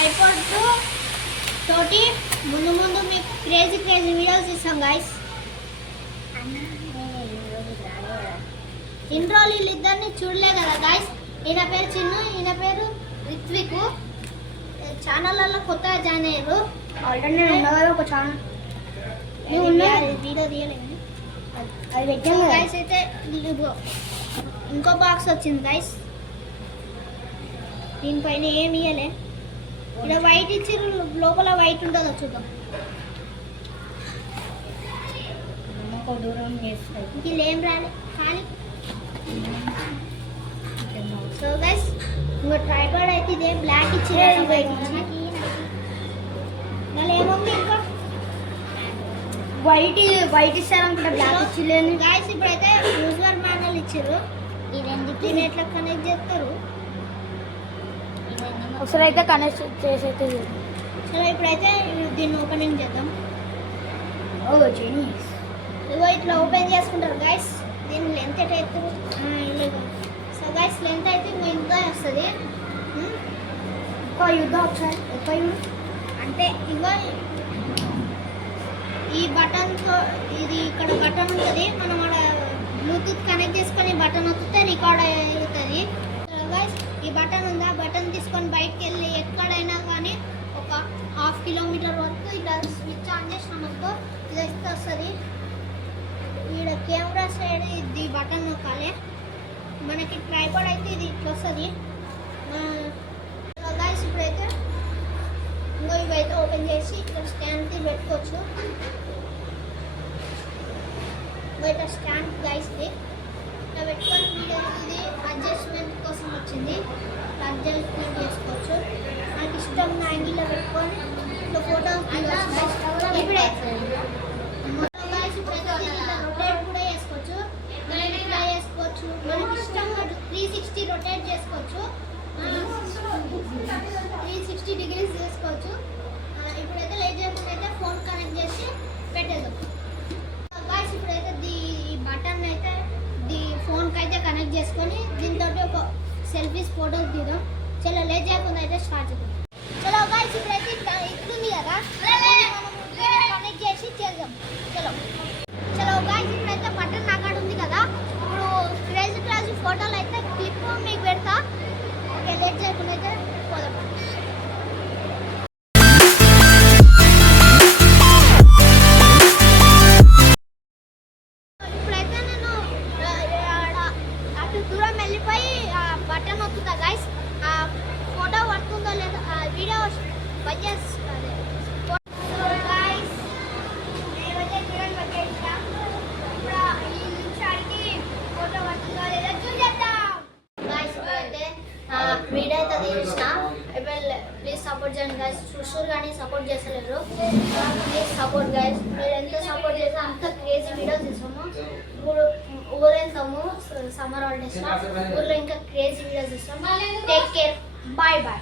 Tripod తోటి ముందు ముందు మీకు క్రేజీ వీడియోస్ ఇస్తాం గైస్. ఇన్ని రోజులు వీళ్ళిద్దరిని చూడలే కదా గైస్. ఈయన పేరు చిన్ను, ఈయన పేరు రిత్విక్. ఛానళ్ళలో కొత్తగా జాయిన్ అయ్యారు. ఆల్రెడీ నేను ఉన్నవారు ఒక ఛానల్ వీడియో తీయలేదు అది పెట్టాను గైస్. అయితే ఇంకో బాక్స్ వచ్చింది గైస్. దీనిపైన ఏమి ఇయ్యలే. ఇక్కడ వైట్ ఇచ్చి లోపల వైట్ ఉంటుందో చూద్దాం. దూరం చేస్తాయి వీళ్ళు ఏం రాలే కానీ. సో గైస్ ఇంకో ట్రైపాడ్ అయితే ఇదే బ్లాక్ ఇచ్చి వైట్ ఇచ్చి మళ్ళీ ఏముంది ఇంకా వైట్ ఇస్తారనుకుంటా బ్లాక్ ఇచ్చలేను గైస్. ఇప్పుడైతే యూజర్ మాన్యువల్ ఇచ్చారు. దీన్ని ఎట్లా కనెక్ట్ చేస్తారు ఒకసారి అయితే కనెక్ట్ చేసైతే సరే. ఇప్పుడైతే దీన్ని ఓపెనింగ్ చేద్దాం. ఓ జీనియస్. ఇగో ఇట్లా ఓపెన్ చేసుకుంటారు గైస్. దీని లెంత్ ఎట్లా ఎత్తారు. సో గైస్ లెంత్ అయితే ఇంత వస్తుంది. యుద్ధం ఒకసారి అంటే ఇగో ఈ బటన్తో ఇది ఇక్కడ బటన్ ఉంటుంది. మనం అక్కడ బ్లూటూత్ కనెక్ట్ చేసుకొని బటన్ వస్తే రికార్డ్ అవుతుంది గైస్. ఈ బటన్ ఉందా, బటన్ తీసుకొని బయటకు వెళ్ళి ఎక్కడైనా కానీ ఒక 1/2 కిలోమీటర్ వరకు ఇట్లా స్విచ్ ఆన్ చేసినామనుకో ఇది వస్తుంది. ఇక్కడ కెమెరా సైడ్ ఇది బటన్ నొక్కాలి. మనకి ట్రైపాడ్ అయితే ఇది ఇట్లా వస్తుంది గైస్. ఇప్పుడైతే ఇంకో ఇవైతే ఓపెన్ చేసి ఇక్కడ స్టాండ్ పెట్టుకోవచ్చు. ఇట్లా స్టాండ్ గైస్ది ఇట్లా పెట్టుకొని ఇది అడ్జస్ట్మెంట్ కోసం వచ్చింది. అడ్జస్ట్మెంట్ చేసుకోవచ్చు. మనకి ఇష్టం యాంగిల్లో పెట్టుకొని ఇట్లా ఫోటో ఇప్పుడే రొటేట్ కూడా చేసుకోవచ్చు. ఇట్లా చేసుకోవచ్చు. మనకి ఇష్టం 360 రొటేట్ చేసుకోవచ్చు. 360 డిగ్రీస్ చేసుకోవచ్చు. ఇప్పుడైతే లేట్ చేయకుండా అయితే ఫోన్ కనెక్ట్ చేసి పెట్టేద్దాం గాయ్స్. ఇప్పుడైతే ఈ బటన్ అయితే ఫోన్కి అయితే కనెక్ట్ చేసుకొని దీంతో ఒక సెల్ఫీస్ ఫోటోస్ తీద్దాం. చలో లేట్ చేయకుండా అయితే స్టార్ట్ చేద్దాం. చలో గాయ్స్ ఇప్పుడైతే ఇట్లుంది కదా కనెక్ట్ చేసి చేద్దాం. చలో గాయ్స్ ఇప్పుడైతే బటన్ నాకాడ ఉంది కదా. ఇప్పుడు క్రేజీ ఫోటోలు అయితే క్లిప్ మీకు పెడతా. ఓకే లేట్ చేయకుండా అయితే పోదాం. ఇప్పుడైతే నేను అటు దూరం వెళ్ళిపోయి బటన్ వస్తుందా గైస్. ఆ ఫోటో పడుతుందో లేదో వీడియో బంద్ చేస్తుంది. వీడియో అయితే తీసిన. ప్లీజ్ సపోర్ట్ చేయండి గైస్. చూసారు కానీ సపోర్ట్ చేస్తలేరు. Please support guys. మీరు ఎంత సపోర్ట్ చేస్తే అంత క్రేజీ వీడియోస్ ఇస్తాము. ఇప్పుడు ఊరెళ్తాము సమ్మర్ హాలిడేస్లో. ఊర్లో ఇంకా క్రేజీ వీడియోస్ ఇస్తాము. Take care. Bye bye.